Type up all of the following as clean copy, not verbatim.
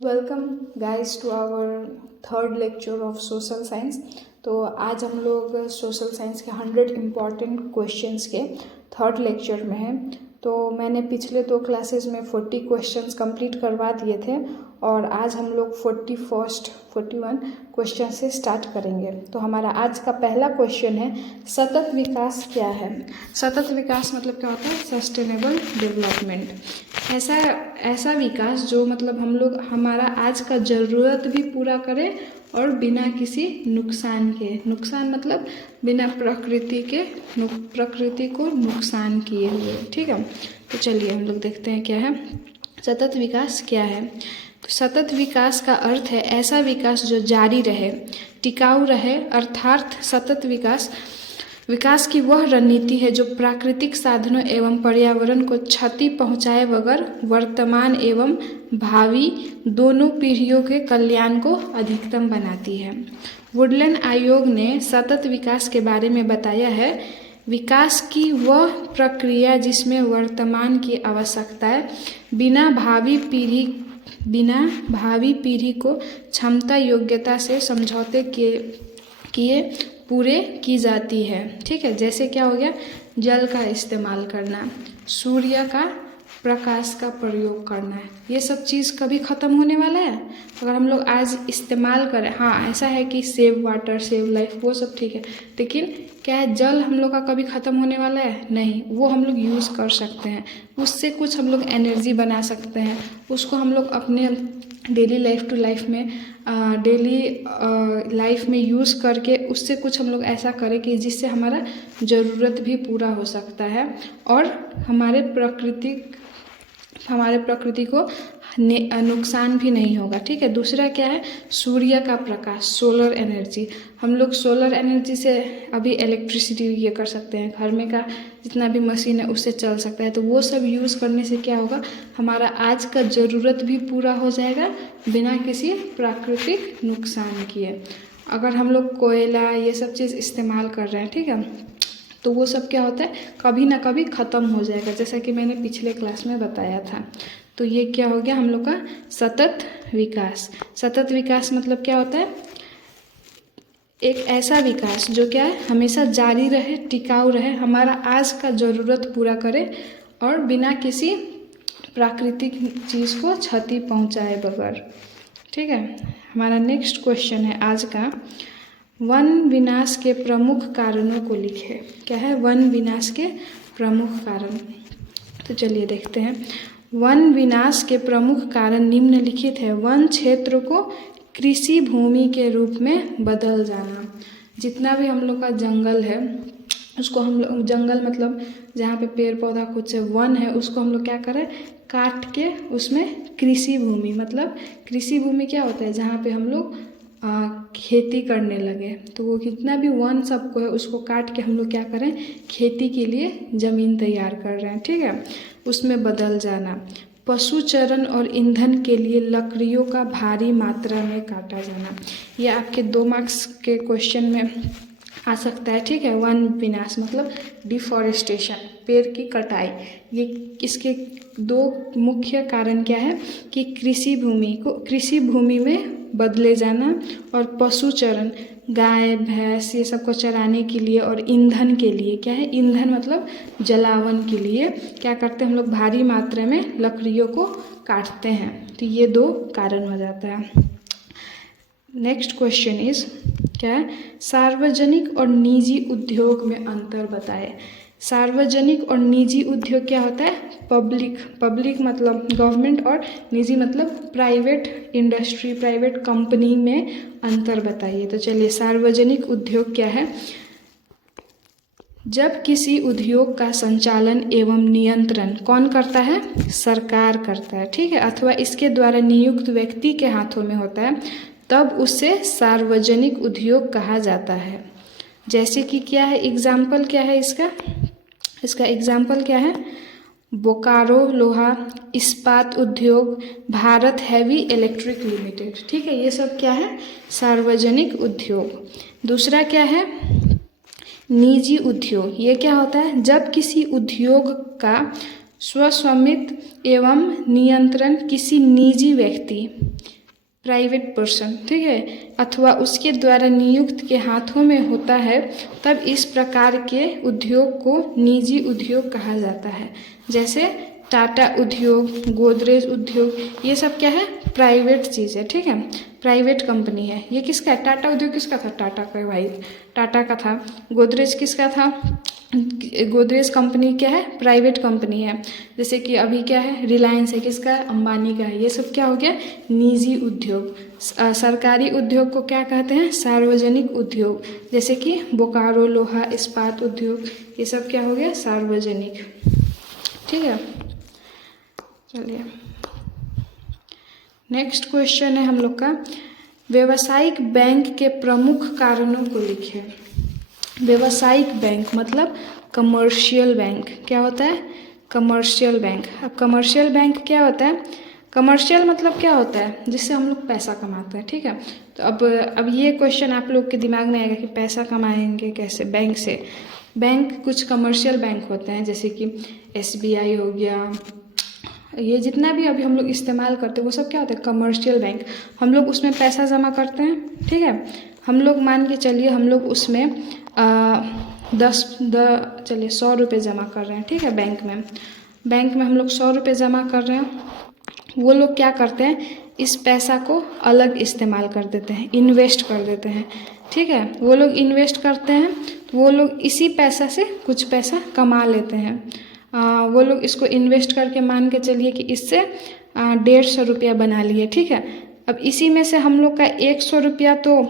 Welcome guys to our third lecture of social science. तो आज हम लोग सोशल साइंस के 100 इम्पॉर्टेंट क्वेश्चंस के थर्ड लेक्चर में हैं। तो मैंने पिछले 2 क्लासेस में 40 क्वेश्चंस कंप्लीट करवा दिए थे और आज हम लोग 41 क्वेश्चन से स्टार्ट करेंगे। तो हमारा आज का पहला क्वेश्चन है, सतत विकास क्या है। सतत विकास मतलब क्या होता है? Sustainable development. ऐसा विकास जो मतलब हम लोग हमारा आज का ज़रूरत भी पूरा करें और बिना किसी नुकसान के, नुकसान मतलब बिना प्रकृति को नुकसान किए हुए। ठीक है, तो चलिए हम लोग देखते हैं क्या है सतत विकास क्या है। तो सतत विकास का अर्थ है ऐसा विकास जो जारी रहे, टिकाऊ रहे। अर्थात सतत विकास की वह रणनीति है जो प्राकृतिक साधनों एवं पर्यावरण को क्षति पहुंचाए बगैर वर्तमान एवं भावी दोनों पीढ़ियों के कल्याण को अधिकतम बनाती है। वुडलैंड आयोग ने सतत विकास के बारे में बताया है, विकास की वह प्रक्रिया जिसमें वर्तमान की आवश्यकताएं बिना भावी पीढ़ी को क्षमता योग्यता से समझौते किए पूरे की जाती है। ठीक है, जैसे क्या हो गया, जल का इस्तेमाल करना, सूर्य का प्रकाश का प्रयोग करना है। ये सब चीज़ कभी ख़त्म होने वाला है अगर हम लोग आज इस्तेमाल करें। हाँ, ऐसा है कि सेव वाटर सेव लाइफ वो सब ठीक है, लेकिन क्या है, जल हम लोग का कभी ख़त्म होने वाला है? नहीं, वो हम लोग यूज़ कर सकते हैं, उससे कुछ हम लोग एनर्जी बना सकते हैं, उसको हम लोग अपने डेली लाइफ में यूज़ करके उससे कुछ हम लोग ऐसा करें कि जिससे हमारा ज़रूरत भी पूरा हो सकता है और हमारे प्रकृति को नुकसान भी नहीं होगा। ठीक है, दूसरा क्या है, सूर्य का प्रकाश, सोलर एनर्जी। हम लोग सोलर एनर्जी से अभी इलेक्ट्रिसिटी ये कर सकते हैं, घर में का जितना भी मशीन है उससे चल सकता है। तो वो सब यूज़ करने से क्या होगा, हमारा आज का ज़रूरत भी पूरा हो जाएगा बिना किसी प्राकृतिक नुकसान किए। अगर हम लोग कोयला ये सब चीज़ इस्तेमाल कर रहे हैं, ठीक है, तो वो सब क्या होता है, कभी ना कभी ख़त्म हो जाएगा, जैसा कि मैंने पिछले क्लास में बताया था। तो ये क्या हो गया हम लोग का सतत विकास। सतत विकास मतलब क्या होता है, एक ऐसा विकास जो क्या है, हमेशा जारी रहे, टिकाऊ रहे, हमारा आज का ज़रूरत पूरा करे और बिना किसी प्राकृतिक चीज़ को क्षति पहुंचाए बगैर। ठीक है, हमारा नेक्स्ट क्वेश्चन है आज का, वन विनाश के प्रमुख कारणों को लिखे। क्या है, वन विनाश के प्रमुख कारण। तो चलिए देखते हैं। वन विनाश के प्रमुख कारण निम्नलिखित है। वन क्षेत्र को कृषि भूमि के रूप में बदल जाना। जितना भी हम लोग का जंगल है उसको हम लोग, जंगल मतलब जहाँ पे पेड़ पौधा कुछ वन है, उसको हम लोग क्या करें, काट के उसमें कृषि भूमि, मतलब कृषि भूमि क्या होता है, जहाँ पे हम लोग खेती करने लगे। तो वो कितना भी वन सबको है उसको काट के हम लोग क्या करें, खेती के लिए ज़मीन तैयार कर रहे हैं। ठीक है, उसमें बदल जाना। पशु चरण और ईंधन के लिए लकड़ियों का भारी मात्रा में काटा जाना। ये आपके 2 मार्क्स के क्वेश्चन में आ सकता है। ठीक है, वन विनाश मतलब डिफॉरेस्टेशन, पेड़ की कटाई। ये इसके 2 मुख्य कारण क्या है कि कृषि भूमि में बदले जाना और पशु चरण, गाय भैंस ये सबको चराने के लिए, और ईंधन के लिए, क्या है, ईंधन मतलब जलावन के लिए क्या करते हैं हम लोग, भारी मात्रा में लकड़ियों को काटते हैं। तो ये 2 कारण हो जाता है। नेक्स्ट क्वेश्चन इज क्या है, सार्वजनिक और निजी उद्योग में अंतर बताएं। सार्वजनिक और निजी उद्योग क्या होता है, पब्लिक मतलब गवर्नमेंट और निजी मतलब प्राइवेट इंडस्ट्री, प्राइवेट कंपनी में अंतर बताइए। तो चलिए, सार्वजनिक उद्योग क्या है, जब किसी उद्योग का संचालन एवं नियंत्रण कौन करता है, सरकार करता है। ठीक है, अथवा इसके द्वारा नियुक्त व्यक्ति के हाथों में होता है, तब उसे सार्वजनिक उद्योग कहा जाता है। जैसे कि क्या है, एग्जाम्पल क्या है इसका एग्जाम्पल क्या है, बोकारो लोहा इस्पात उद्योग, भारत हैवी इलेक्ट्रिक लिमिटेड। ठीक है, ये सब क्या है, सार्वजनिक उद्योग। दूसरा क्या है, निजी उद्योग। ये क्या होता है, जब किसी उद्योग का स्वस्वामित्व एवं नियंत्रण किसी निजी व्यक्ति, प्राइवेट पर्सन, ठीक है, अथवा उसके द्वारा नियुक्त के हाथों में होता है, तब इस प्रकार के उद्योग को निजी उद्योग कहा जाता है। जैसे टाटा उद्योग, गोदरेज उद्योग, ये सब क्या है, प्राइवेट चीज़ है, ठीक है, प्राइवेट कंपनी है। ये किसका है, टाटा उद्योग किसका था, टाटा का, भाई टाटा का था। गोदरेज किसका था, गोदरेज कंपनी क्या है, प्राइवेट कंपनी है। जैसे कि अभी क्या है, रिलायंस है, किसका है, अंबानी का है। ये सब क्या हो गया, निजी उद्योग। सरकारी उद्योग को क्या कहते हैं, सार्वजनिक उद्योग। जैसे कि बोकारो लोहा इस्पात उद्योग, ये सब क्या हो गया, सार्वजनिक, ठीक है। चलिए नेक्स्ट क्वेश्चन है हम लोग का, व्यावसायिक बैंक के प्रमुख कारणों को लिखें। व्यावसायिक बैंक मतलब कमर्शियल बैंक, क्या होता है, कमर्शियल बैंक। अब कमर्शियल बैंक क्या होता है, कमर्शियल मतलब क्या होता है, जिससे हम लोग पैसा कमाते हैं, ठीक है। तो अब ये क्वेश्चन आप लोग के दिमाग में आएगा कि पैसा कमाएंगे कैसे बैंक से। बैंक कुछ कमर्शियल बैंक होते हैं, जैसे कि SBI हो गया, ये जितना भी अभी हम लोग इस्तेमाल करते हैं वो सब क्या होता है, कमर्शियल बैंक। हम लोग उसमें पैसा जमा करते हैं, ठीक है। हम लोग मान के चलिए हम लोग उसमें चलिए 100 रुपये जमा कर रहे हैं, ठीक है, बैंक में हम लोग 100 रुपये जमा कर रहे हैं। वो लोग क्या करते हैं, इस पैसा को अलग इस्तेमाल कर देते हैं, इन्वेस्ट कर देते हैं, ठीक है। वो लोग इन्वेस्ट करते हैं तो वो लोग इसी पैसा से कुछ पैसा कमा लेते हैं। वो लोग इसको इन्वेस्ट करके मान के चलिए कि इससे 150 रुपया बना लिए, ठीक है। अब इसी में से हम लोग का 100 रुपया तो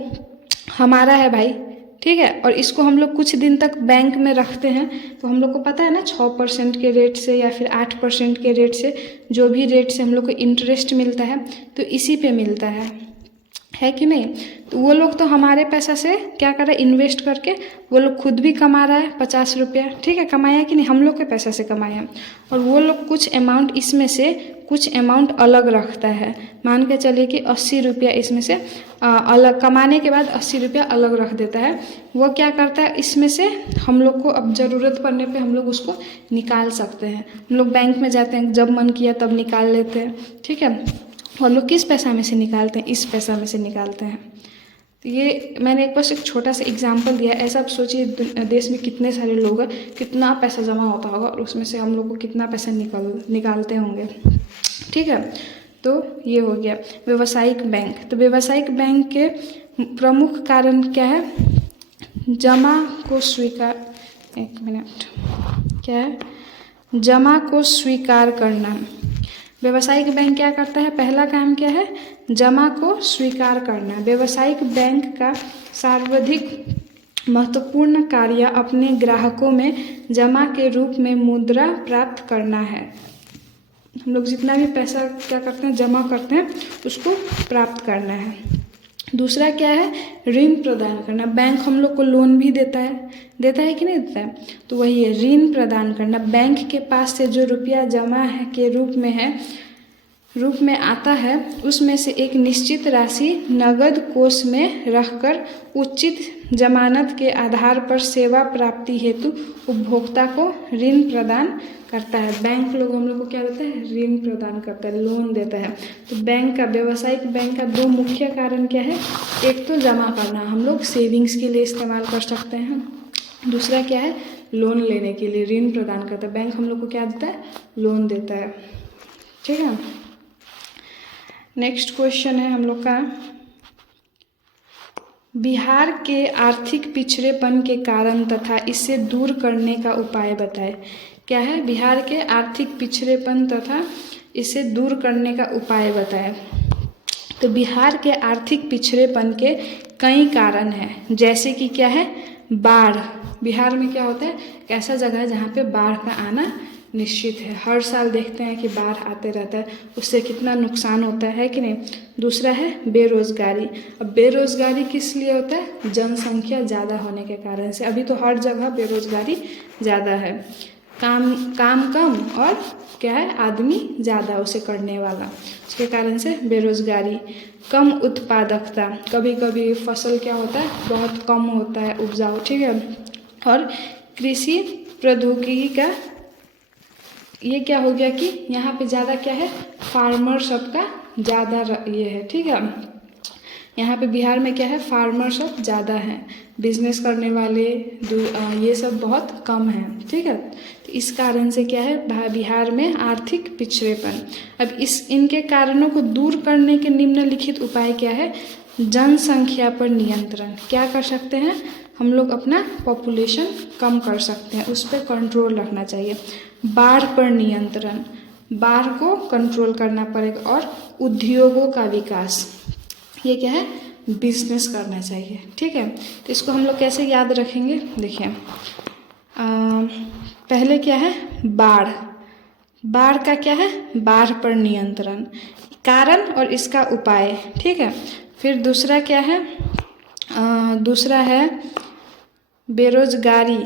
हमारा है भाई, ठीक है, और इसको हम लोग कुछ दिन तक बैंक में रखते हैं। तो हम लोग को पता है ना 6% के रेट से या फिर 8% के रेट से, जो भी रेट से हम लोग को इंटरेस्ट मिलता है तो इसी पे मिलता है कि नहीं। तो वो लोग तो हमारे पैसा से क्या कर रहे हैं, इन्वेस्ट करके वो लोग खुद भी कमा रहा है 50 रुपया, ठीक है, कमाया कि नहीं, हम लोग के पैसा से कमाया। और वो लोग कुछ अमाउंट इसमें से कुछ अमाउंट अलग रखता है, मान के चलिए कि 80 रुपया इसमें से अलग, कमाने के बाद 80 रुपया अलग रख देता है। वो क्या करता है, इसमें से हम लोग को अब ज़रूरत पड़ने पे हम लोग उसको निकाल सकते हैं। हम लोग बैंक में जाते हैं, जब मन किया तब निकाल लेते हैं, ठीक है। और लोग किस पैसा में से निकालते हैं, इस पैसा में से निकालते हैं। तो ये मैंने एक बस एक छोटा सा एग्जांपल दिया। ऐसा आप सोचिए देश में कितने सारे लोग हैं, कितना पैसा जमा होता होगा और उसमें से हम लोग को कितना पैसा निकालते होंगे, ठीक है। तो ये हो गया व्यावसायिक बैंक। तो व्यावसायिक बैंक के प्रमुख कारण क्या है, जमा को स्वीकार, एक मिनट, क्या है, जमा को स्वीकार करना। व्यावसायिक बैंक क्या करता है, पहला काम क्या है, जमा को स्वीकार करना। व्यावसायिक बैंक का सर्वाधिक महत्वपूर्ण कार्य अपने ग्राहकों में जमा के रूप में मुद्रा प्राप्त करना है। हम लोग जितना भी पैसा क्या करते हैं, जमा करते हैं, उसको प्राप्त करना है। दूसरा क्या है, ऋण प्रदान करना। बैंक हम लोग को लोन भी देता है कि नहीं देता है, तो वही है ऋण प्रदान करना। बैंक के पास से जो रुपया जमा है के रूप में आता है, उसमें से एक निश्चित राशि नगद कोष में रखकर उचित जमानत के आधार पर सेवा प्राप्ति हेतु उपभोक्ता को ऋण प्रदान करता है। बैंक लोग हम लोग को क्या देता है, ऋण प्रदान करता है, लोन देता है। तो बैंक का, व्यावसायिक बैंक का दो मुख्य कारण क्या है, एक तो जमा करना, हम लोग सेविंग्स के लिए इस्तेमाल कर सकते हैं। दूसरा क्या है, लोन लेने के लिए ऋण प्रदान करता है। बैंक हम लोग को क्या देता है, लोन देता है, ठीक है। नेक्स्ट क्वेश्चन है हम लोग का, बिहार के आर्थिक पिछड़ेपन के कारण तथा इसे दूर करने का उपाय बताएं। क्या है, बिहार के आर्थिक पिछड़ेपन तथा इसे दूर करने का उपाय बताएं। तो बिहार के आर्थिक पिछड़ेपन के कई कारण हैं, जैसे कि क्या है, बाढ़। बिहार में क्या होता है, ऐसा जगह है जहाँ पे बाढ़ का आना निश्चित है। हर साल देखते हैं कि बाढ़ आते रहता है, उससे कितना नुकसान होता है कि नहीं। दूसरा है बेरोजगारी। अब बेरोजगारी किस लिए होता है, जनसंख्या ज़्यादा होने के कारण से। अभी तो हर जगह बेरोजगारी ज़्यादा है, काम कम और क्या है, आदमी ज़्यादा उसे करने वाला, उसके कारण से बेरोजगारी। कम उत्पादकता, कभी कभी फसल क्या होता है, बहुत कम होता है उपजाऊ, ठीक है। और कृषि प्रौद्योगिकी का ये क्या हो गया कि यहाँ पे ज़्यादा क्या है, फार्मर सबका ज़्यादा ये है, ठीक है। यहाँ पे बिहार में क्या है, फार्मर सब ज़्यादा हैं, बिजनेस करने वाले ये सब बहुत कम हैं, ठीक है। तो इस कारण से क्या है, बिहार में आर्थिक पिछड़ेपन। अब इनके कारणों को दूर करने के निम्नलिखित उपाय क्या है, जनसंख्या पर नियंत्रण। क्या कर सकते हैं हम लोग, अपना पॉपुलेशन कम कर सकते हैं, उस पर कंट्रोल रखना चाहिए। बाढ़ पर नियंत्रण, बाढ़ को कंट्रोल करना पड़ेगा। और उद्योगों का विकास, ये क्या है, बिजनेस करना चाहिए, ठीक है। तो इसको हम लोग कैसे याद रखेंगे, देखिए पहले क्या है, बाढ़, बाढ़ का क्या है, बाढ़ पर नियंत्रण, कारण और इसका उपाय, ठीक है। फिर दूसरा क्या है, दूसरा है बेरोजगारी,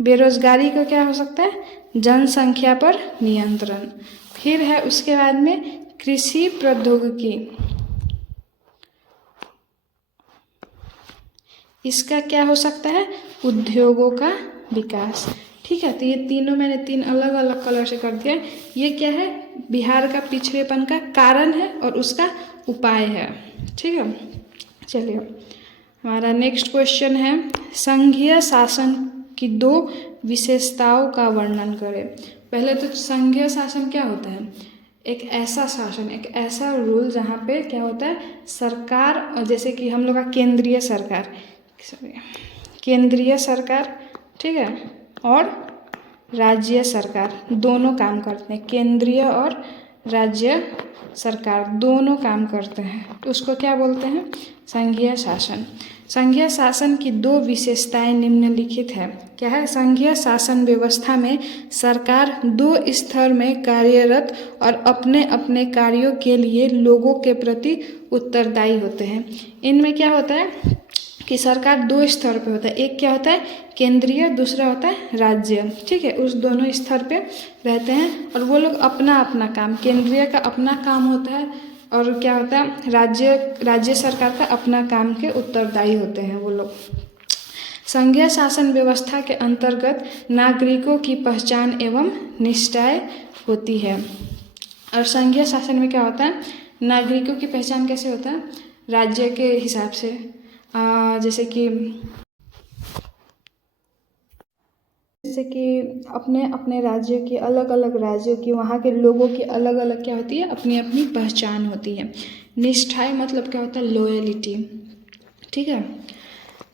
बेरोजगारी का क्या हो सकता है, जनसंख्या पर नियंत्रण। फिर है उसके बाद में कृषि प्रौद्योगिकी, इसका क्या हो सकता है, उद्योगों का विकास, ठीक है। तो ये तीनों मैंने 3 अलग अलग कलर से कर दिया। ये क्या है, बिहार का पिछड़ेपन का कारण है और उसका उपाय है, ठीक है। चलिए हमारा नेक्स्ट क्वेश्चन है, संघीय शासन की 2 विशेषताओं का वर्णन करें। पहले तो संघीय शासन क्या होता है, एक ऐसा शासन, एक ऐसा रूल जहाँ पे क्या होता है, सरकार, जैसे कि हम लोग का केंद्रीय सरकार, केंद्रीय सरकार, ठीक है, और राज्य सरकार दोनों काम करते हैं, केंद्रीय और राज्य सरकार दोनों काम करते हैं, तो उसको क्या बोलते हैं, संघीय शासन। संघीय शासन की 2 विशेषताएं निम्नलिखित है। क्या है, संघीय शासन व्यवस्था में सरकार 2 स्तर में कार्यरत और अपने अपने कार्यों के लिए लोगों के प्रति उत्तरदायी होते हैं। इनमें क्या होता है कि सरकार 2 स्तर पे होता है, एक क्या होता है केंद्रीय, दूसरा होता है राज्य, ठीक है। उस दोनों स्तर पे रहते हैं और वो लोग अपना अपना काम, केंद्रीय का अपना काम होता है और क्या होता है, राज्य सरकार का अपना काम के उत्तरदायी होते हैं वो लोग। संघीय शासन व्यवस्था के अंतर्गत नागरिकों की पहचान एवं निष्ठाएं होती है। और संघीय शासन में क्या होता है, नागरिकों की पहचान कैसे होता है, राज्य के हिसाब से, जैसे कि अपने अपने राज्य की, अलग अलग राज्यों की, वहाँ के लोगों की अलग अलग क्या होती है, अपनी अपनी पहचान होती है। निष्ठाएं मतलब क्या होता है, लॉयलिटी, ठीक है।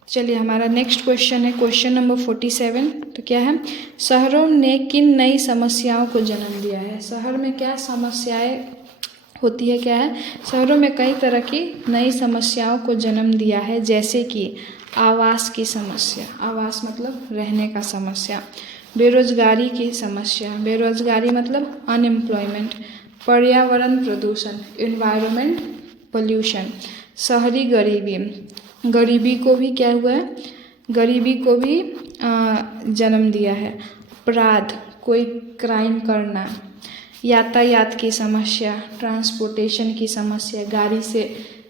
चलिए हमारा नेक्स्ट क्वेश्चन है, क्वेश्चन नंबर 47। तो क्या है, शहरों ने किन नई समस्याओं को जन्म दिया है। शहर में क्या समस्याएं होती है, क्या है, शहरों में कई तरह की नई समस्याओं को जन्म दिया है, जैसे कि आवास की समस्या, आवास मतलब रहने का समस्या, बेरोजगारी की समस्या, बेरोजगारी मतलब अनएम्प्लॉयमेंट, पर्यावरण प्रदूषण, एनवायरनमेंट पोल्यूशन, शहरी गरीबी, गरीबी को भी क्या हुआ है, गरीबी को भी जन्म दिया है, अपराध, कोई क्राइम करना, यातायात की समस्या, ट्रांसपोर्टेशन की समस्या,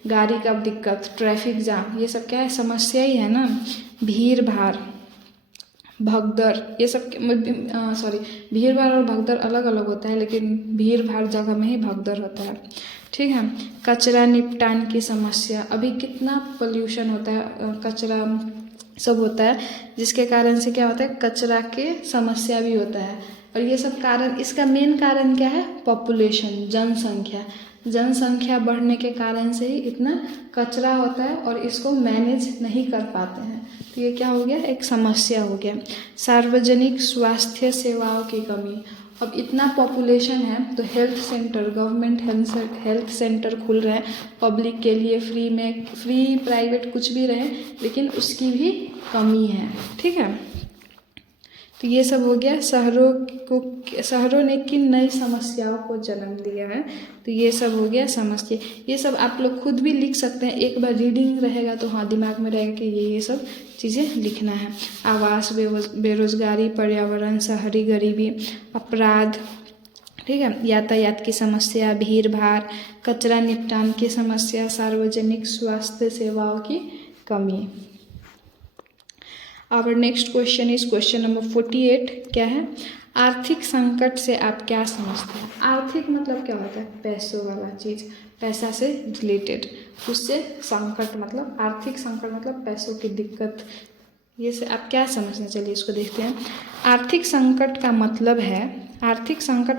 गाड़ी का दिक्कत, ट्रैफिक जाम, ये सब क्या है, समस्या ही है ना। भीड़ भाड़, भगदड़, ये सब भीड़ भाड़ और भगदड़ अलग अलग होता है, लेकिन भीड़ भाड़ जगह में ही भगदड़ होता है, ठीक है। कचरा निपटान की समस्या, अभी कितना पोल्यूशन होता है, कचरा सब होता है, जिसके कारण से क्या होता है, कचरा के समस्या भी होता है। और ये सब कारण, इसका मेन कारण क्या है, पॉपुलेशन, जनसंख्या बढ़ने के कारण से ही इतना कचरा होता है और इसको मैनेज नहीं कर पाते हैं, तो ये क्या हो गया, एक समस्या हो गया। सार्वजनिक स्वास्थ्य सेवाओं की कमी, अब इतना पॉपुलेशन है तो health centre, government health centre खुल रहे हैं पब्लिक के लिए, फ्री में, फ्री प्राइवेट कुछ भी रहे, लेकिन उसकी भी कमी है, ठीक है। तो ये सब हो गया, शहरों ने किन नई समस्याओं को जन्म दिया है, तो ये सब हो गया समस्या। ये सब आप लोग खुद भी लिख सकते हैं, एक बार रीडिंग रहेगा तो हाँ दिमाग में रहेगा कि ये सब चीज़ें लिखना है। आवास, बेरोजगारी, पर्यावरण, शहरी गरीबी, अपराध, ठीक है, यातायात की समस्या, भीड़ भाड़, कचरा निपटान की समस्या, सार्वजनिक स्वास्थ्य सेवाओं की कमी। Our next question is question number 48। क्या है, आर्थिक संकट से आप क्या समझते हैं? आर्थिक मतलब क्या होता है? पैसों वाला चीज़, पैसा से रिलेटेड, उससे संकट मतलब आर्थिक संकट मतलब पैसों की दिक्कत, ये से आप क्या समझना, चलिए इसको देखते हैं। आर्थिक संकट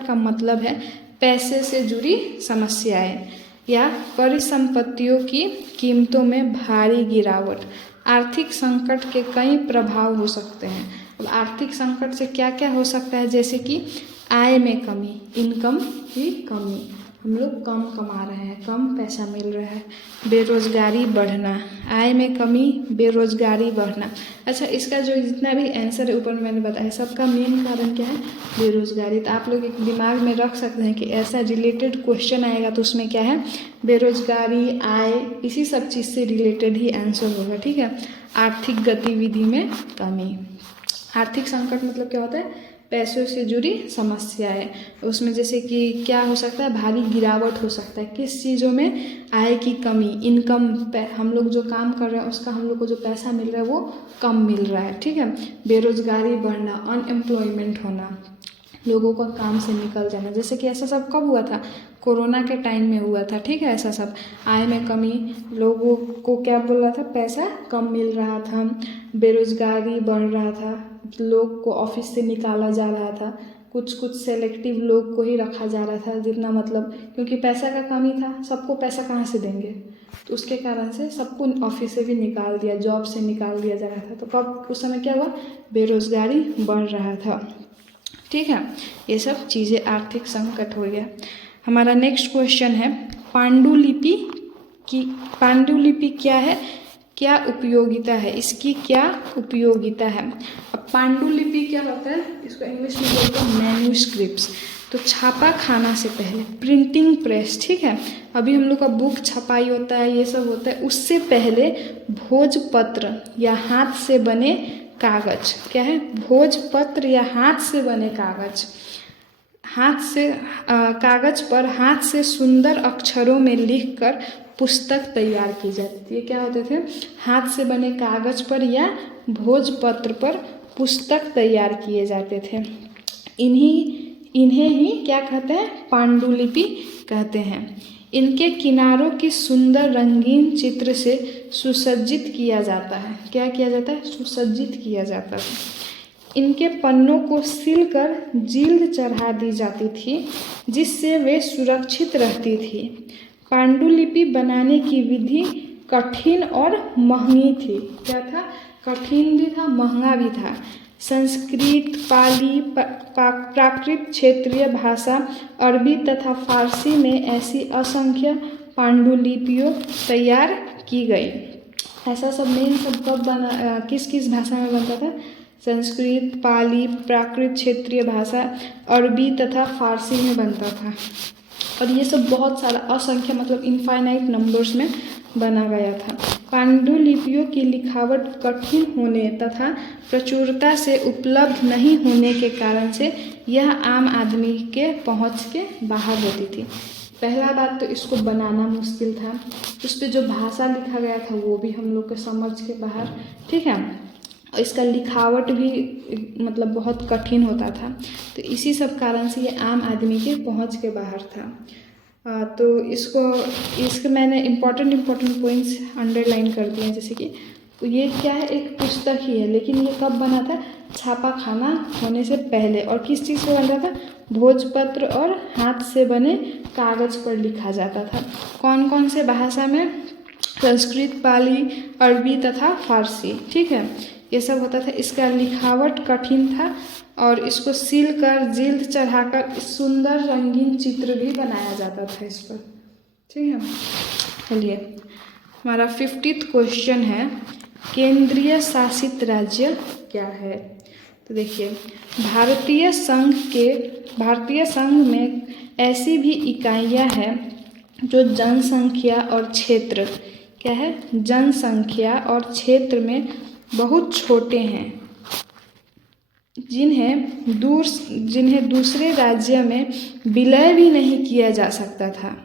का मतलब है पैसे से जुड़ी समस्याएं या परिसंपत्तियों की कीमतों में भारी गिरावट। आर्थिक संकट के कई प्रभाव हो सकते हैं। अब आर्थिक संकट से क्या क्या हो सकता है, जैसे कि आय में कमी, इनकम की कमी, हम लोग कम कमा रहे हैं, कम पैसा मिल रहा है, बेरोजगारी बढ़ना, आय में कमी, बेरोजगारी बढ़ना। अच्छा, इसका जो जितना भी आंसर है ऊपर मैंने बताया, सबका मेन कारण क्या है? बेरोजगारी। तो आप लोग एक दिमाग में रख सकते हैं कि ऐसा रिलेटेड क्वेश्चन आएगा तो उसमें क्या है? बेरोजगारी, आय, इसी सब चीज़ से रिलेटेड ही आंसर होगा, ठीक है। आर्थिक गतिविधि में कमी। आर्थिक संकट मतलब क्या होता है? पैसों से जुड़ी समस्याएं। उसमें जैसे कि क्या हो सकता है? भारी गिरावट हो सकता है। किस चीज़ों में? आय की कमी, इनकम, हम लोग जो काम कर रहे हैं उसका हम लोग को जो पैसा मिल रहा है वो कम मिल रहा है, ठीक है। बेरोजगारी बढ़ना, अनएम्प्लॉयमेंट होना, लोगों का काम से निकल जाना। जैसे कि ऐसा सब कब हुआ था? कोरोना के टाइम में हुआ था, ठीक है। ऐसा सब आय में कमी, लोगों को क्या बोल रहा था? पैसा कम मिल रहा था, बेरोजगारी बढ़ रहा था, लोग को ऑफिस से निकाला जा रहा था, कुछ सेलेक्टिव लोग को ही रखा जा रहा था, जितना मतलब, क्योंकि पैसा का कमी था, सबको पैसा कहाँ से देंगे, तो उसके कारण से सबको ऑफिस से भी निकाल दिया, जॉब से निकाल दिया जा रहा था। तो कब उस समय क्या हुआ? बेरोजगारी बढ़ रहा था, ठीक है। ये सब चीज़ें आर्थिक संकट हो गया। हमारा नेक्स्ट क्वेश्चन है, पांडुलिपि क्या है? क्या उपयोगिता है? इसकी क्या उपयोगिता है? अब पांडुलिपि क्या होता है? इसको इंग्लिश में बोलते हैं मैन्यूस्क्रिप्ट्स। तो छापा खाना से पहले, प्रिंटिंग प्रेस, ठीक है। अभी हम लोग का बुक छपाई होता है, ये सब होता है, उससे पहले भोजपत्र या हाथ से बने कागज, क्या है? भोजपत्र या हाथ से बने कागज, कागज पर हाथ से सुंदर अक्षरों में लिखकर पुस्तक तैयार की जाती थी। ये क्या होते थे? हाथ से बने कागज पर या भोजपत्र पर पुस्तक तैयार किए जाते थे। इन्हें ही क्या कहते हैं? पांडुलिपि कहते हैं। इनके किनारों की सुंदर रंगीन चित्र से सुसज्जित किया जाता है। क्या किया जाता है? सुसज्जित किया जाता है। इनके पन्नों को सिलकर जिल्द चढ़ा दी जाती थी, जिससे वे सुरक्षित रहती थी। पांडुलिपि बनाने की विधि कठिन और महंगी थी। क्या था? कठिन भी था, महंगा भी था। संस्कृत, पाली, प्राकृत, क्षेत्रीय भाषा, अरबी तथा फारसी में ऐसी असंख्य पांडुलिपियाँ तैयार की गई। ऐसा सब मेन सब कब बना, किस किस भाषा में बनता था? संस्कृत, पाली, प्राकृत, क्षेत्रीय भाषा, अरबी तथा फारसी में बनता था। और ये सब बहुत सारा असंख्य मतलब इनफाइनाइट नंबर्स में बना गया था। पांडुलिपियों की लिखावट कठिन होने तथा प्रचुरता से उपलब्ध नहीं होने के कारण से यह आम आदमी के पहुंच के बाहर होती थी। पहला बात तो इसको बनाना मुश्किल था, उस पर जो भाषा लिखा गया था वो भी हम लोग के समझ के बाहर, ठीक है। इसका लिखावट भी मतलब बहुत कठिन होता था, तो इसी सब कारण से ये आम आदमी के पहुंच के बाहर था। तो इसके मैंने इम्पोर्टेंट पॉइंट्स अंडरलाइन कर दिए हैं, जैसे कि ये क्या है? एक पुस्तक ही है, लेकिन ये कब बना था? छापा खाना होने से पहले। और किस चीज़ से बन रहा था? भोजपत्र और हाथ से बने कागज पर लिखा जाता था। कौन कौन से भाषा में? संस्कृत, पाली, अरबी तथा फारसी, ठीक है, ये सब होता था। इसका लिखावट कठिन था और इसको सील कर जिल्द चढ़ाकर सुंदर रंगीन चित्र भी बनाया जाता था इस पर, ठीक है। चलिए, हमारा 50th क्वेश्चन है, केंद्रीय शासित राज्य क्या है? तो देखिए, भारतीय संघ में ऐसी भी इकाइयाँ हैं जो जनसंख्या और क्षेत्र, क्या है? जनसंख्या और क्षेत्र में बहुत छोटे हैं, जिन्हें दूसरे राज्य में विलय भी नहीं किया जा सकता था।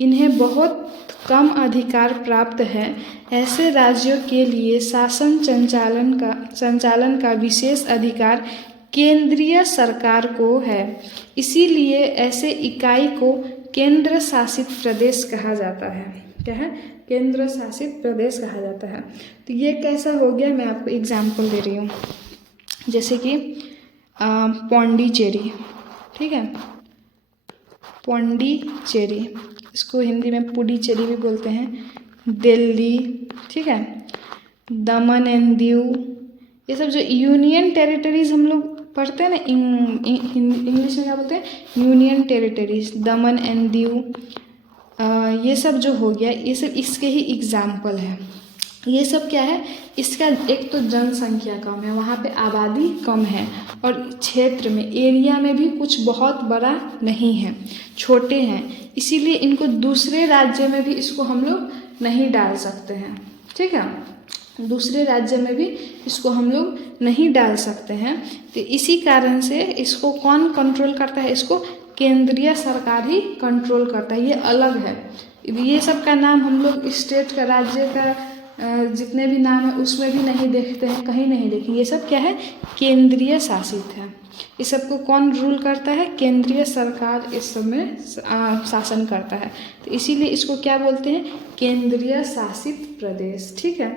इन्हें बहुत कम अधिकार प्राप्त है। ऐसे राज्यों के लिए शासन संचालन का विशेष अधिकार केंद्रीय सरकार को है, इसीलिए ऐसे इकाई को केंद्र शासित प्रदेश कहा जाता है। क्या है? केंद्र शासित प्रदेश कहा जाता है। तो ये कैसा हो गया, मैं आपको एग्जाम्पल दे रही हूँ। जैसे कि पौंडीचेरी, ठीक है, पौंडीचेरी, इसको हिंदी में पुडुचेरी भी बोलते हैं। दिल्ली, ठीक है, दमन एंड दीव, ये सब जो यूनियन टेरिटरीज हम लोग पढ़ते हैं ना, इंग्लिश में क्या बोलते हैं, union territories, Daman and Diu, ये सब जो हो गया, ये सब इसके ही एग्जाम्पल है। ये सब क्या है, इसका एक तो जनसंख्या कम है, वहाँ पे आबादी कम है, और क्षेत्र में, एरिया में भी कुछ बहुत बड़ा नहीं है, छोटे हैं, इसीलिए इनको दूसरे राज्य में भी इसको हम लोग नहीं डाल सकते हैं। ठीक है, दूसरे राज्य में भी इसको हम लोग नहीं डाल सकते हैं। तो इसी कारण से इसको कौन कंट्रोल करता है, इसको केंद्रीय सरकार ही कंट्रोल करता है। ये अलग है, ये सब का नाम हम लोग स्टेट का, राज्य का जितने भी नाम है उसमें भी नहीं देखते हैं, कहीं नहीं देखेंगे। ये सब क्या है, केंद्रीय शासित है। इस सब को कौन रूल करता है, केंद्रीय सरकार इस सब में शासन करता है। तो इसीलिए इसको क्या बोलते हैं, केंद्रीय शासित प्रदेश। ठीक है,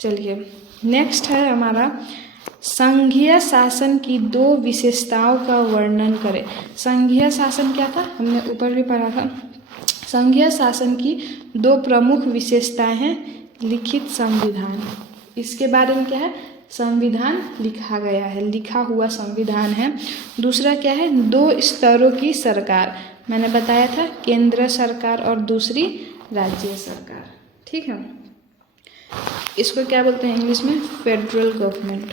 चलिए नेक्स्ट है हमारा, संघीय शासन की दो विशेषताओं का वर्णन करें। संघीय शासन क्या था, हमने ऊपर भी पढ़ा था। संघीय शासन की दो प्रमुख विशेषताएं हैं, लिखित संविधान, इसके बारे में क्या है, संविधान लिखा गया है, लिखा हुआ संविधान है। दूसरा क्या है, दो स्तरों की सरकार, मैंने बताया था, केंद्र सरकार और दूसरी राज्य सरकार। ठीक है, इसको क्या बोलते हैं इंग्लिश में, फेडरल गवर्नमेंट।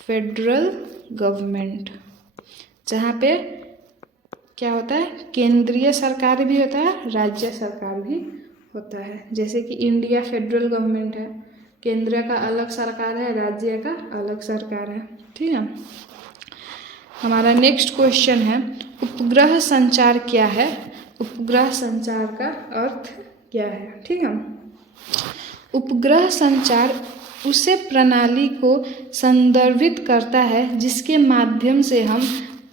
फेडरल गवर्नमेंट, जहाँ पे क्या होता है, केंद्रीय सरकार भी होता है, राज्य सरकार भी होता है। जैसे कि इंडिया फेडरल गवर्नमेंट है, केंद्र का अलग सरकार है, राज्य का अलग सरकार है। ठीक है, हमारा नेक्स्ट क्वेश्चन है, उपग्रह संचार क्या है। उपग्रह संचार का अर्थ क्या है। ठीक है, उपग्रह संचार उसे प्रणाली को संदर्भित करता है जिसके माध्यम से हम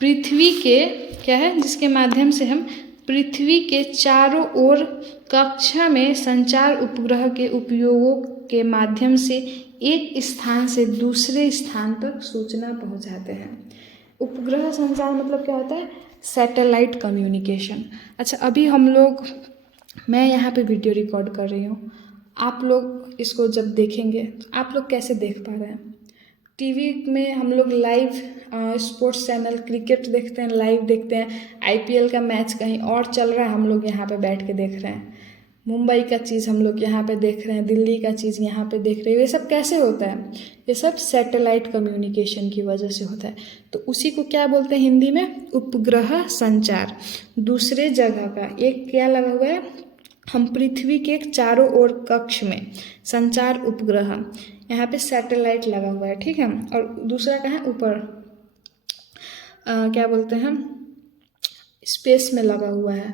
पृथ्वी के, क्या है, जिसके माध्यम से हम पृथ्वी के चारों ओर कक्षा में संचार उपग्रह के उपयोगों के माध्यम से एक स्थान से दूसरे स्थान तक सूचना पहुंचाते हैं। उपग्रह संचार मतलब क्या होता है, सैटेलाइट कम्युनिकेशन। अच्छा, अभी हम लोग, मैं यहाँ पे वीडियो रिकॉर्ड कर रही हूँ, आप लोग इसको जब देखेंगे तो आप लोग कैसे देख पा रहे हैं, टीवी में हम लोग लाइव स्पोर्ट्स चैनल क्रिकेट देखते हैं, लाइव देखते हैं, आईपीएल का मैच कहीं और चल रहा है, हम लोग यहाँ पे बैठ के देख रहे हैं, मुंबई का चीज़ हम लोग यहाँ पे देख रहे हैं, दिल्ली का चीज़ यहाँ पे देख रहे हैं। ये सब कैसे होता है, ये सब सैटेलाइट कम्युनिकेशन की वजह से होता है। तो उसी को क्या बोलते हैं हिंदी में, उपग्रह संचार। दूसरे जगह का एक क्या लगा हुआ है, हम पृथ्वी के चारों ओर कक्ष में संचार उपग्रह, यहाँ पे सैटेलाइट लगा हुआ है। ठीक है, और दूसरा कहाँ है, ऊपर क्या बोलते हैं, स्पेस में लगा हुआ है,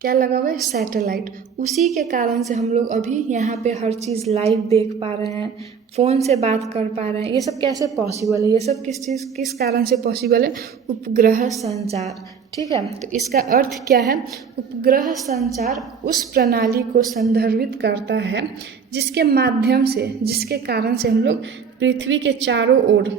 क्या लगा हुआ है, सैटेलाइट। उसी के कारण से हम लोग अभी यहाँ पे हर चीज़ लाइव देख पा रहे हैं, फ़ोन से बात कर पा रहे हैं। ये सब कैसे पॉसिबल है, ये सब किस कारण से पॉसिबल है, उपग्रह संचार। ठीक है, तो इसका अर्थ क्या है, उपग्रह संचार उस प्रणाली को संदर्भित करता है जिसके माध्यम से, जिसके कारण से हम लोग पृथ्वी के चारों ओर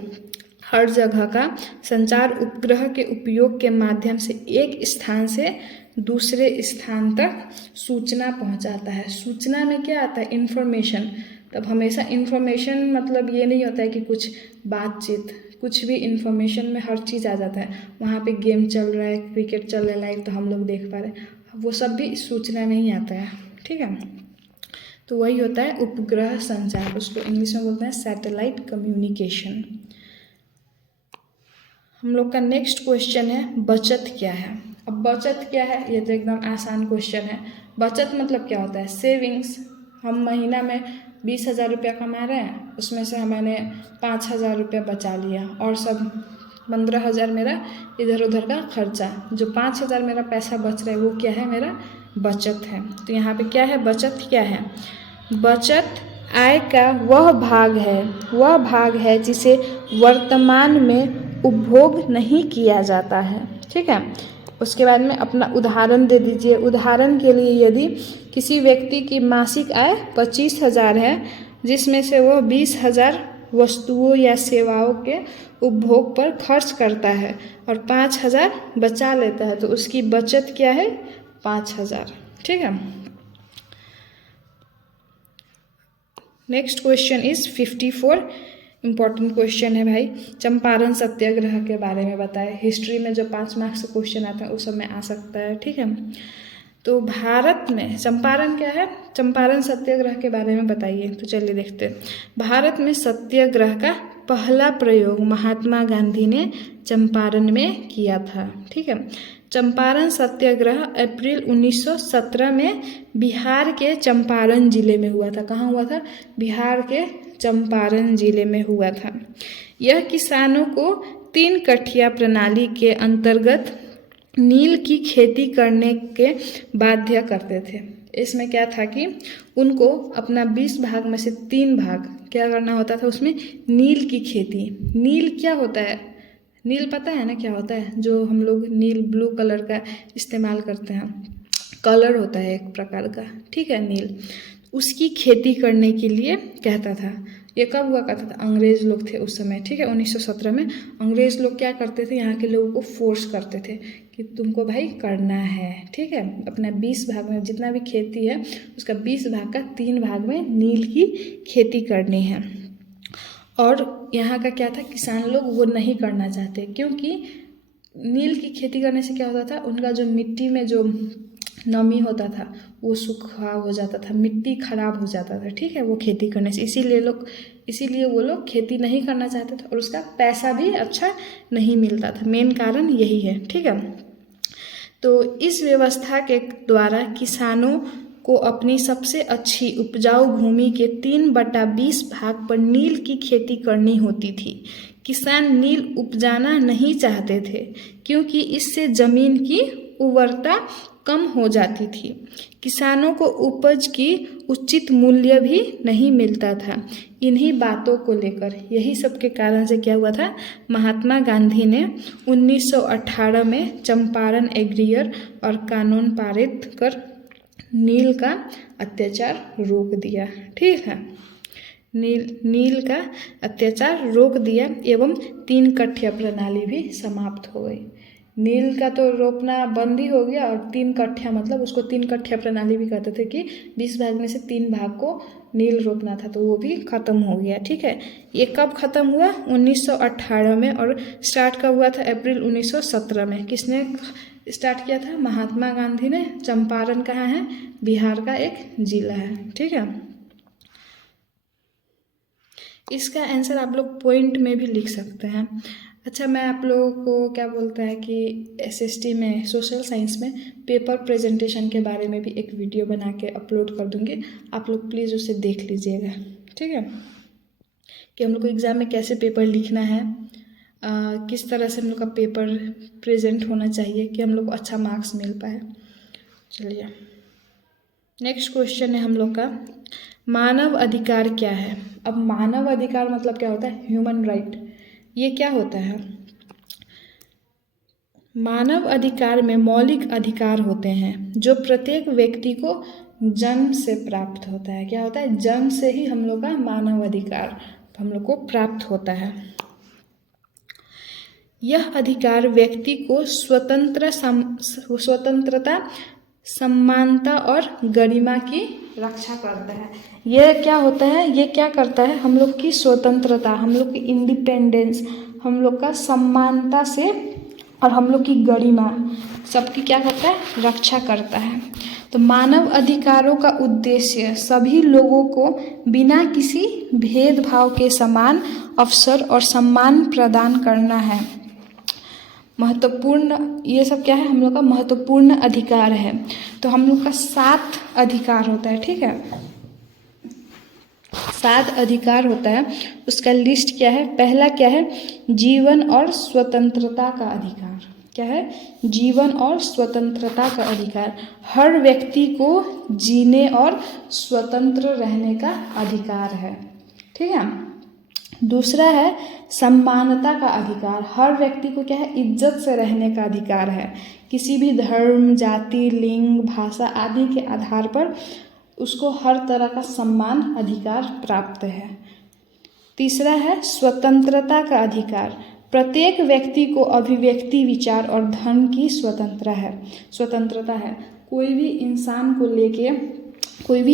हर जगह का संचार उपग्रह के उपयोग के माध्यम से एक स्थान से दूसरे स्थान तक सूचना पहुंचाता है। सूचना में क्या आता है, इन्फॉर्मेशन। तब हमेशा इन्फॉर्मेशन मतलब ये नहीं होता है कि कुछ बातचीत, कुछ भी इन्फॉर्मेशन में हर चीज़ आ जाता है। वहाँ पे गेम चल रहा है, क्रिकेट चल रहा है लाइव, तो हम लोग देख पा रहे हैं, वो सब भी सूचना में ही आता है। ठीक है, तो वही होता है उपग्रह संचार, उसको इंग्लिश में बोलते हैं सैटेलाइट कम्युनिकेशन। हम लोग का नेक्स्ट क्वेश्चन है, बचत क्या है। अब बचत क्या है, ये तो एकदम आसान क्वेश्चन है। बचत मतलब क्या होता है, सेविंग्स। हम महीना में 20,000 रुपया कमा रहे हैं, उसमें से मैंने 5,000 रुपया बचा लिया और सब 15,000 मेरा इधर उधर का खर्चा। जो 5,000 मेरा पैसा बच रहा है वो क्या है, मेरा बचत है। तो यहाँ पे क्या है, बचत क्या है, बचत आय का वह भाग है जिसे वर्तमान में उपभोग नहीं किया जाता है। ठीक है, उसके बाद में अपना उदाहरण दे दीजिए। उदाहरण के लिए यदि किसी व्यक्ति की मासिक आय 25,000 है, जिसमें से वह 20,000 वस्तुओं या सेवाओं के उपभोग पर खर्च करता है और 5,000 बचा लेता है, तो उसकी बचत क्या है? 5,000। ठीक है। Next question is 54। Important question है भाई। चंपारण सत्याग्रह के बारे में बताए। हिस्ट्री में जो 5 मार्क्स का क्वेश्चन आता है उस सब में आ सकता है। ठीक है, तो भारत में चंपारण क्या है? चंपारण सत्याग्रह के बारे में बताइए। तो चलिए देखते हैं। भारत में सत्याग्रह का पहला प्रयोग महात्मा गांधी ने चंपारण में किया था। ठीक है, चंपारण सत्याग्रह अप्रैल 1917 में बिहार के चंपारण जिले में हुआ था। कहाँ हुआ था? बिहार के चंपारण जिले में हुआ था। यह किसानों को 3 कठिया प्रणाली के अंतर्गत नील की खेती करने के बाध्य करते थे। इसमें क्या था कि उनको अपना 20 भाग में से 3 भाग क्या करना होता था? उसमें नील की खेती। नील क्या होता है? नील पता है ना क्या होता है? जो हम लोग नील ब्लू कलर का इस्तेमाल करते हैं, कलर होता है एक प्रकार का। ठीक है, नील, उसकी खेती करने के लिए कहता था। ये कब हुआ करता था? अंग्रेज लोग थे उस समय। ठीक है, 1917 में अंग्रेज लोग क्या करते थे? यहाँ के लोगों को फोर्स करते थे कि तुमको भाई करना है। ठीक है, अपना 20 भाग में जितना भी खेती है उसका 20 भाग का 3 भाग में नील की खेती करनी है। और यहाँ का क्या था? किसान लोग वो नहीं करना चाहते, क्योंकि नील की खेती करने से क्या होता था? उनका जो मिट्टी में जो नमी होता था वो सूखा हो जाता था, मिट्टी खराब हो जाता था। ठीक है, वो खेती करने से इसीलिए वो लोग खेती नहीं करना चाहते थे और उसका पैसा भी अच्छा नहीं मिलता था। मेन कारण यही है। ठीक है, तो इस व्यवस्था के द्वारा किसानों को अपनी सबसे अच्छी उपजाऊ भूमि के 3/20 भाग पर नील की खेती करनी होती थी। किसान नील उपजाना नहीं चाहते थे क्योंकि इससे जमीन की उर्वरता कम हो जाती थी। किसानों को उपज की उचित मूल्य भी नहीं मिलता था। इन्हीं बातों को लेकर, यही सब के कारण से क्या हुआ था? महात्मा गांधी ने 1918 में चंपारण एग्रीयर और कानून पारित कर नील का अत्याचार रोक दिया। ठीक है, नील का अत्याचार रोक दिया एवं 3 कठिया प्रणाली भी समाप्त हो गई। नील का तो रोपना बंद ही हो गया और 3 कठिया, मतलब उसको 3 कठिया प्रणाली भी कहते थे कि 20 भाग में से 3 भाग को नील रोपना था, तो वो भी ख़त्म हो गया। ठीक है, ये कब ख़त्म हुआ? 1918 में। और स्टार्ट कब हुआ था? अप्रैल 1917 में। किसने स्टार्ट किया था? महात्मा गांधी ने। चंपारण कहाँ है? बिहार का एक जिला है। ठीक है, इसका आंसर आप लोग पॉइंट में भी लिख सकते हैं। अच्छा, मैं आप लोगों को क्या बोलता है कि एसएसटी में सोशल साइंस में पेपर प्रेजेंटेशन के बारे में भी एक वीडियो बना के अपलोड कर दूँगी, आप लोग प्लीज़ उसे देख लीजिएगा। ठीक है, कि हम लोग को एग्ज़ाम में कैसे पेपर लिखना है, किस तरह से हम लोग का पेपर प्रेजेंट होना चाहिए कि हम लोग को अच्छा मार्क्स मिल पाए। चलिए, नेक्स्ट क्वेश्चन है हम लोग का, मानव अधिकार क्या है? अब मानव अधिकार मतलब क्या होता है? Human right. ये क्या होता है? मानव अधिकार में मौलिक अधिकार होते हैं जो प्रत्येक व्यक्ति को जन्म से प्राप्त होता है। क्या होता है? जन्म से ही हम लोग का मानव अधिकार हम लोग को प्राप्त होता है। यह अधिकार व्यक्ति को स्वतंत्रता, समानता और गरिमा की रक्षा करता है। यह क्या होता है? ये क्या करता है? हम लोग की स्वतंत्रता, हम लोग की इंडिपेंडेंस, हम लोग का समानता से और हम लोग की गरिमा सबकी क्या करता है? रक्षा करता है। तो मानव अधिकारों का उद्देश्य सभी लोगों को बिना किसी भेदभाव के समान अवसर और सम्मान प्रदान करना है। महत्वपूर्ण, ये सब क्या है? हम लोग का महत्वपूर्ण अधिकार है। तो हम लोग का 7 अधिकार होता है। ठीक है, 7 अधिकार होता है। उसका लिस्ट क्या है? पहला क्या है? जीवन और स्वतंत्रता का अधिकार। क्या है, जीवन और स्वतंत्रता का अधिकार। हर व्यक्ति को जीने और स्वतंत्र रहने का अधिकार है, ठीक है। दूसरा है सम्मानता का अधिकार। हर व्यक्ति को क्या है, इज्जत से रहने का अधिकार है। किसी भी धर्म, जाति, लिंग, भाषा आदि के आधार पर उसको हर तरह का सम्मान, अधिकार प्राप्त है। तीसरा है स्वतंत्रता का अधिकार। प्रत्येक व्यक्ति को अभिव्यक्ति, विचार और धर्म की स्वतंत्रता है। कोई भी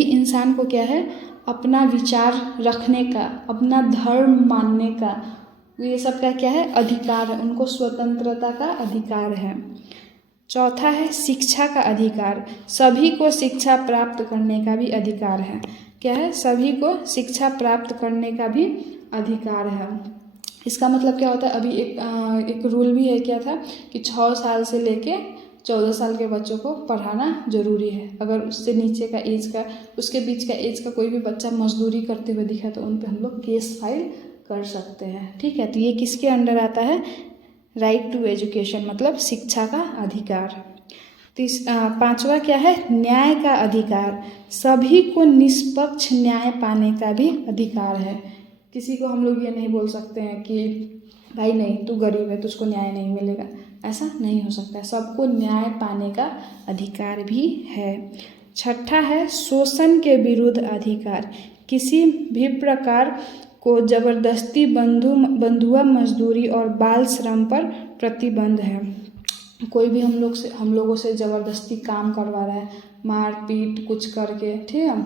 इंसान को क्या है, अपना विचार रखने का, अपना धर्म मानने का, ये सब का क्या है, अधिकार है। उनको स्वतंत्रता का अधिकार है। चौथा है शिक्षा का अधिकार। सभी को शिक्षा प्राप्त करने का भी अधिकार है। क्या है, सभी को शिक्षा प्राप्त करने का भी अधिकार है। इसका मतलब क्या होता है, अभी एक रूल भी है, क्या था कि 6 साल से लेके 14 साल के बच्चों को पढ़ाना ज़रूरी है। अगर उससे नीचे का एज का, उसके बीच का एज का कोई भी बच्चा मजदूरी करते हुए दिखा तो उन पर हम लोग केस फाइल कर सकते हैं, ठीक है। तो ये किसके अंडर आता है, राइट टू एजुकेशन, मतलब शिक्षा का अधिकार। पांचवा क्या है, न्याय का अधिकार। सभी को निष्पक्ष न्याय पाने का भी अधिकार है। किसी को हम लोग ये नहीं बोल सकते हैं कि भाई नहीं, तू गरीब है, तुझको न्याय नहीं मिलेगा, ऐसा नहीं हो सकता है। सबको न्याय पाने का अधिकार भी है। छठा है शोषण के विरुद्ध अधिकार। किसी भी प्रकार को जबरदस्ती, बंधुआ मजदूरी और बाल श्रम पर प्रतिबंध है। कोई भी हम लोगों से ज़बरदस्ती काम करवा रहा है, मार पीट कुछ करके, ठीक है,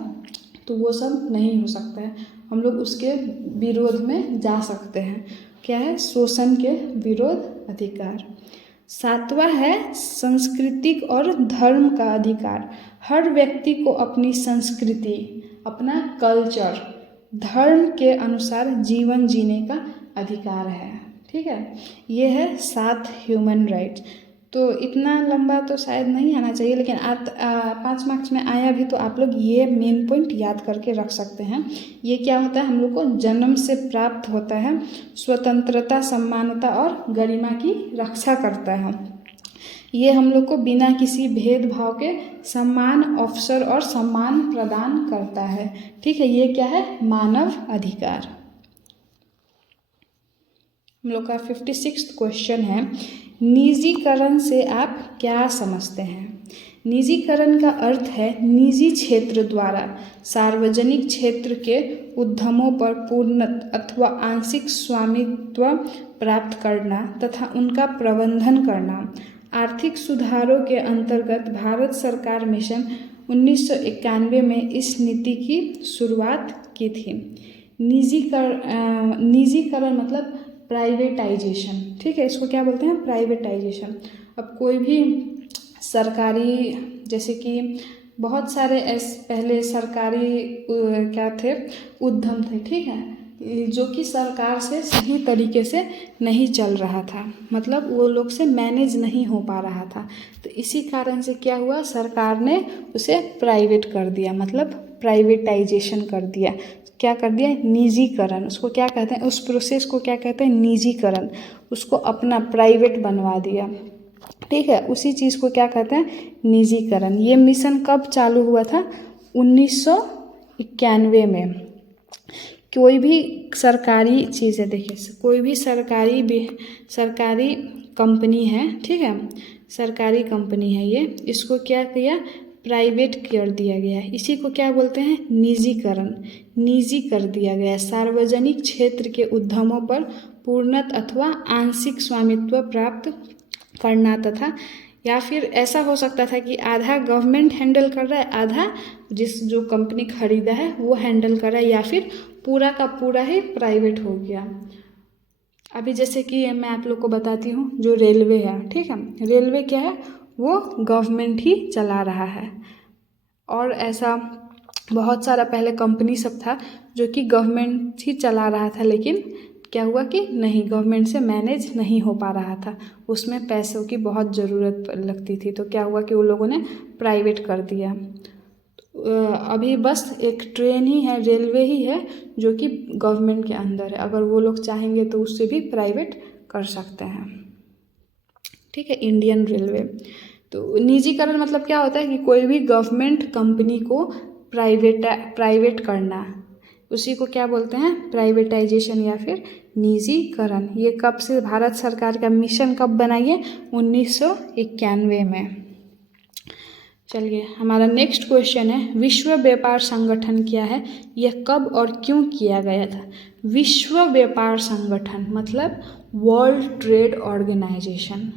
तो वो सब नहीं हो सकता है। हम लोग उसके विरोध में जा सकते हैं। क्या है, शोषण के विरोध अधिकार। सातवां है सांस्कृतिक और धर्म का अधिकार। हर व्यक्ति को अपनी संस्कृति, अपना कल्चर, धर्म के अनुसार जीवन जीने का अधिकार है, ठीक है। ये है 7 ह्यूमन राइट्स। तो इतना लंबा तो शायद नहीं आना चाहिए, लेकिन 5 मार्क्स में आया भी तो आप लोग ये मेन पॉइंट याद करके रख सकते हैं। ये क्या होता है, हम लोग को जन्म से प्राप्त होता है, स्वतंत्रता, सम्मानता और गरिमा की रक्षा करता है। ये हम लोग को बिना किसी भेदभाव के सम्मान, अवसर और सम्मान प्रदान करता है, ठीक है। ये क्या है, मानव अधिकार। हम लोग का 56वां क्वेश्चन है, निजीकरण से आप क्या समझते हैं। निजीकरण का अर्थ है निजी क्षेत्र द्वारा सार्वजनिक क्षेत्र के उद्यमों पर पूर्ण अथवा आंशिक स्वामित्व प्राप्त करना तथा उनका प्रबंधन करना। आर्थिक सुधारों के अंतर्गत भारत सरकार मिशन 1991 में इस नीति की शुरुआत की थी। निजीकरण मतलब प्राइवेटाइजेशन, ठीक है, इसको क्या बोलते हैं, प्राइवेटाइजेशन। अब कोई भी सरकारी, जैसे कि बहुत सारे पहले सरकारी क्या थे, उद्यम थे, ठीक है, जो कि सरकार से सही तरीके से नहीं चल रहा था, मतलब वो लोग से मैनेज नहीं हो पा रहा था। तो इसी कारण से क्या हुआ, सरकार ने उसे प्राइवेट कर दिया, मतलब प्राइवेटाइजेशन कर दिया। क्या कर दिया, निजीकरण। उसको क्या कहते हैं, उस प्रोसेस को क्या कहते हैं, निजीकरण। उसको अपना प्राइवेट बनवा दिया, ठीक है, उसी चीज़ को क्या कहते हैं, निजीकरण। ये मिशन कब चालू हुआ था, 1991 में। कोई भी सरकारी चीज़ें, देखिए, कोई भी सरकारी कंपनी है, ठीक है, सरकारी कंपनी है ये, इसको क्या किया, प्राइवेट कर दिया गया है। इसी को क्या बोलते हैं, निजीकरण। निजी कर दिया गया। सार्वजनिक क्षेत्र के उद्यमों पर पूर्णत अथवा आंशिक स्वामित्व प्राप्त करना तथा, या फिर ऐसा हो सकता था कि आधा गवर्नमेंट हैंडल कर रहा है, आधा जो कंपनी खरीदा है वो हैंडल कर रहा है, या फिर पूरा का पूरा ही प्राइवेट हो गया। अभी जैसे कि मैं आप लोग को बताती हूँ, जो रेलवे है, ठीक है, रेलवे क्या है, वो गवर्नमेंट ही चला रहा है। और ऐसा बहुत सारा पहले कंपनी सब था जो कि गवर्नमेंट ही चला रहा था, लेकिन क्या हुआ कि नहीं, गवर्नमेंट से मैनेज नहीं हो पा रहा था, उसमें पैसों की बहुत ज़रूरत लगती थी। तो क्या हुआ कि उन लोगों ने प्राइवेट कर दिया। अभी बस एक ट्रेन ही है, रेलवे ही है जो कि गवर्नमेंट के अंदर है। अगर वो लोग चाहेंगे तो उससे भी प्राइवेट कर सकते हैं, ठीक है, इंडियन रेलवे। तो निजीकरण मतलब क्या होता है कि कोई भी गवर्नमेंट कंपनी को प्राइवेट करना, उसी को क्या बोलते हैं, प्राइवेटाइजेशन या फिर निजीकरण। ये कब से भारत सरकार का मिशन कब बना, ये 1991 में। चलिए हमारा नेक्स्ट क्वेश्चन है, विश्व व्यापार संगठन क्या है, यह कब और क्यों किया गया था। विश्व व्यापार संगठन मतलब वर्ल्ड ट्रेड ऑर्गेनाइजेशन।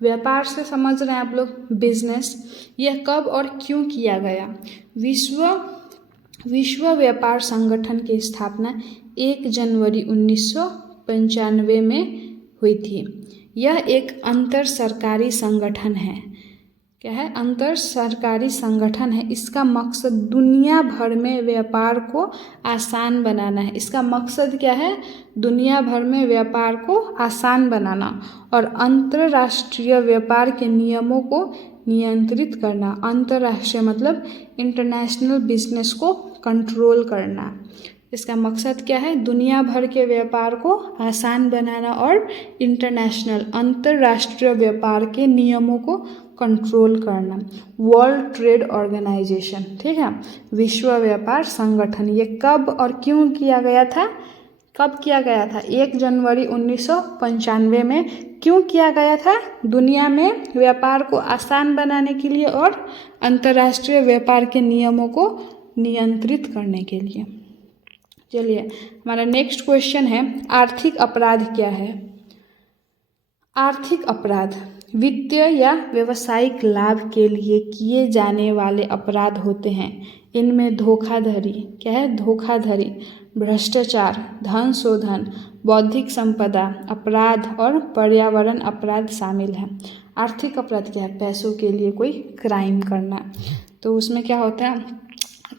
व्यापार से समझ रहे हैं आप लोग, बिजनेस। यह कब और क्यों किया गया। विश्व व्यापार संगठन की स्थापना 1 जनवरी 1995 में हुई थी। यह एक अंतर सरकारी संगठन है। क्या है, अंतर सरकारी संगठन है। इसका मकसद दुनिया भर में व्यापार को आसान बनाना है। इसका मकसद क्या है, दुनिया भर में व्यापार को आसान बनाना और अंतर्राष्ट्रीय व्यापार के नियमों को नियंत्रित करना। अंतर्राष्ट्रीय मतलब इंटरनेशनल बिजनेस को कंट्रोल करना। इसका मकसद क्या है, दुनिया भर के व्यापार को आसान बनाना और इंटरनेशनल अंतर्राष्ट्रीय व्यापार के नियमों को कंट्रोल करना। वर्ल्ड ट्रेड ऑर्गेनाइजेशन, ठीक है, विश्व व्यापार संगठन। ये कब और क्यों किया गया था, कब किया गया था, 1 जनवरी 1995 में। क्यों किया गया था, दुनिया में व्यापार को आसान बनाने के लिए और अंतर्राष्ट्रीय व्यापार के नियमों को नियंत्रित करने के लिए। चलिए हमारा नेक्स्ट क्वेश्चन है, आर्थिक अपराध क्या है। आर्थिक अपराध वित्तीय या व्यावसायिक लाभ के लिए किए जाने वाले अपराध होते हैं। इनमें धोखाधड़ी, क्या है, धोखाधड़ी, भ्रष्टाचार, धन शोधन, बौद्धिक संपदा अपराध और पर्यावरण अपराध शामिल है। आर्थिक अपराध क्या है, पैसों के लिए कोई क्राइम करना। तो उसमें क्या होता है,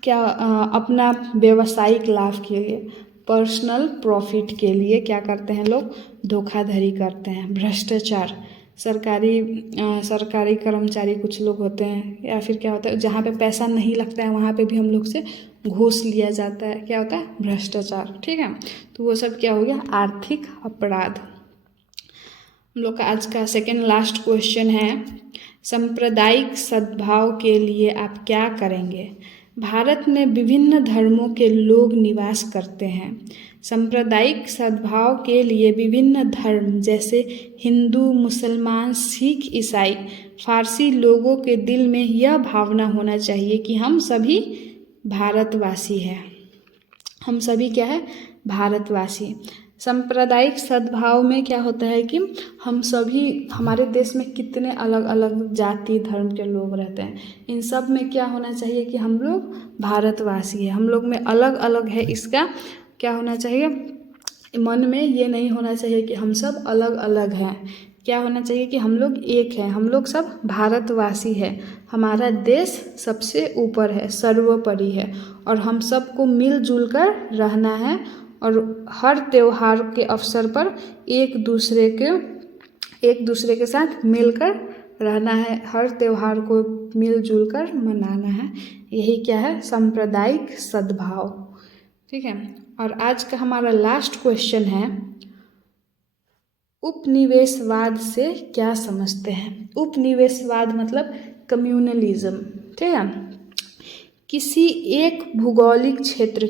क्या अपना व्यावसायिक लाभ के लिए, पर्सनल प्रॉफिट के लिए क्या करते हैं लोग, धोखाधड़ी करते हैं। भ्रष्टाचार, सरकारी कर्मचारी कुछ लोग होते हैं, या फिर क्या होता है जहाँ पे पैसा नहीं लगता है वहाँ पे भी हम लोग से घूस लिया जाता है, क्या होता है, भ्रष्टाचार। ठीक है, तो वो सब क्या हो गया, आर्थिक अपराध। हम लोग का आज का सेकेंड लास्ट क्वेश्चन है, सांप्रदायिक सद्भाव के लिए आप क्या करेंगे। भारत में विभिन्न धर्मों के लोग निवास करते हैं। सांप्रदायिक सद्भाव के लिए विभिन्न धर्म जैसे हिंदू, मुसलमान, सिख, ईसाई, फारसी लोगों के दिल में यह भावना होना चाहिए कि हम सभी भारतवासी हैं। हम सभी क्या है, भारतवासी। सांप्रदायिक सद्भाव में क्या होता है कि हम सभी, हमारे देश में कितने अलग अलग जाति धर्म के लोग रहते हैं, इन सब में क्या होना चाहिए कि हम लोग भारतवासी हैं। हम लोग में अलग अलग है, इसका क्या होना चाहिए, मन में ये नहीं होना चाहिए कि हम सब अलग अलग हैं। क्या होना चाहिए कि हम लोग एक हैं, हम लोग सब भारतवासी हैं। हमारा देश सबसे ऊपर है, सर्वोपरि है, और हम सबको मिलजुल कर रहना है और हर त्योहार के अवसर पर एक दूसरे के साथ मिलकर रहना है। हर त्योहार को मिलजुल कर मनाना है। यही क्या है, सांप्रदायिक सद्भाव। ठीक है, और आज का हमारा लास्ट क्वेश्चन है, उपनिवेशवाद से क्या समझते हैं। उपनिवेशवाद मतलब कम्युनलिज्म। ठीक है, किसी एक भौगोलिक क्षेत्र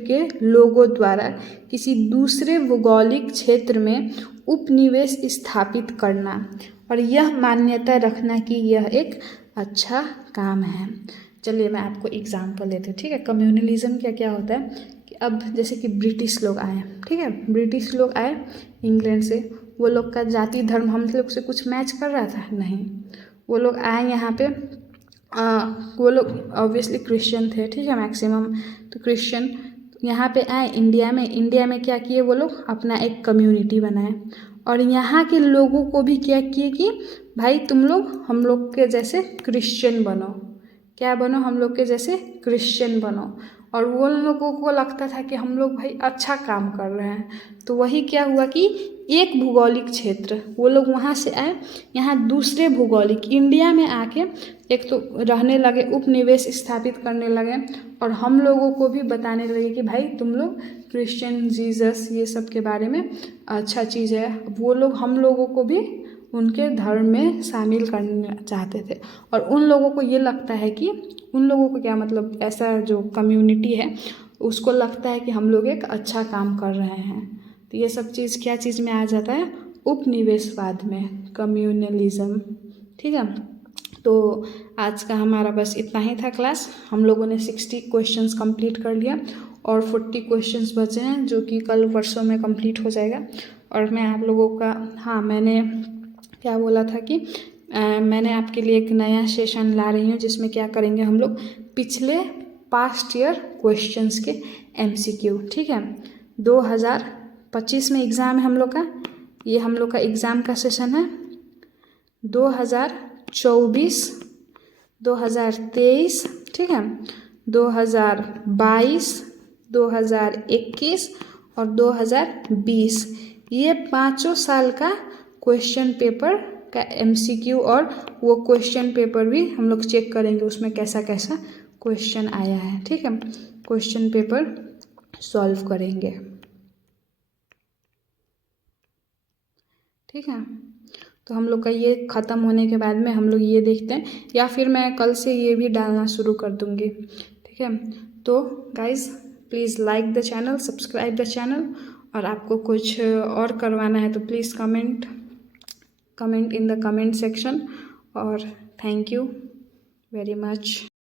के लोगों द्वारा किसी दूसरे भौगोलिक क्षेत्र में उपनिवेश स्थापित करना और यह मान्यता रखना कि यह एक अच्छा काम है। चलिए मैं आपको एग्जांपल देती हूँ। ठीक है, कम्युनलिज्म क्या होता है कि अब जैसे कि ब्रिटिश लोग आए, ठीक है, ब्रिटिश लोग आए इंग्लैंड से, वो लोग का जाति धर्म हम लोग से कुछ मैच कर रहा था, नहीं। वो लोग आए यहाँ पे, वो लोग ऑब्वियसली क्रिश्चियन थे, ठीक है, मैक्सिमम तो क्रिश्चियन यहाँ पे आए इंडिया में क्या किए, वो लोग अपना एक कम्युनिटी बनाए और यहाँ के लोगों को भी क्या किए कि भाई तुम लोग हम लोग के जैसे क्रिश्चियन बनो। क्या बनो, हम लोग के जैसे क्रिश्चियन बनो। और वो लोगों को लगता था कि हम लोग भाई अच्छा काम कर रहे हैं, तो वही क्या हुआ कि एक भौगोलिक क्षेत्र, वो लोग वहाँ से आए, यहाँ दूसरे भौगोलिक इंडिया में आके एक तो रहने लगे, उपनिवेश स्थापित करने लगे, और हम लोगों को भी बताने लगे कि भाई तुम लोग क्रिश्चियन, जीसस, ये सब के बारे में अच्छा चीज़ है। वो लोग हम लोगों को भी उनके धर्म में शामिल करना चाहते थे, और उन लोगों को ये लगता है कि उन लोगों को क्या मतलब, ऐसा जो कम्युनिटी है उसको लगता है कि हम लोग एक अच्छा काम कर रहे हैं। तो ये सब चीज़ क्या चीज़ में आ जाता है, उपनिवेशवाद में, कम्युनलिज्म। ठीक है, तो आज का हमारा बस इतना ही था क्लास। हम लोगों ने 60 क्वेश्चंस कंप्लीट कर लिया और 40 क्वेश्चंस बचे हैं जो कि कल परसों में कंप्लीट हो जाएगा। और मैं आप लोगों का, हाँ मैंने क्या बोला था कि मैंने आपके लिए एक नया सेशन ला रही हूँ जिसमें क्या करेंगे हम लोग, पिछले पास्ट ईयर क्वेश्चंस के MCQ। ठीक है, 2025 में एग्ज़ाम है हम लोग का, ये हम लोग का एग्ज़ाम का सेशन है। 2024, 2023, ठीक है, 2022, 2021 और 2020, ये 5 साल का क्वेश्चन पेपर का MCQ, और वो क्वेश्चन पेपर भी हम लोग चेक करेंगे उसमें कैसा कैसा क्वेश्चन आया है। ठीक है, क्वेश्चन पेपर सॉल्व करेंगे। ठीक है, तो हम लोग का ये ख़त्म होने के बाद में हम लोग ये देखते हैं, या फिर मैं कल से ये भी डालना शुरू कर दूँगी। ठीक है, तो guys please like the channel, subscribe the channel, और आपको कुछ और करवाना है तो please comment in the comment section. और थैंक यू वेरी मच।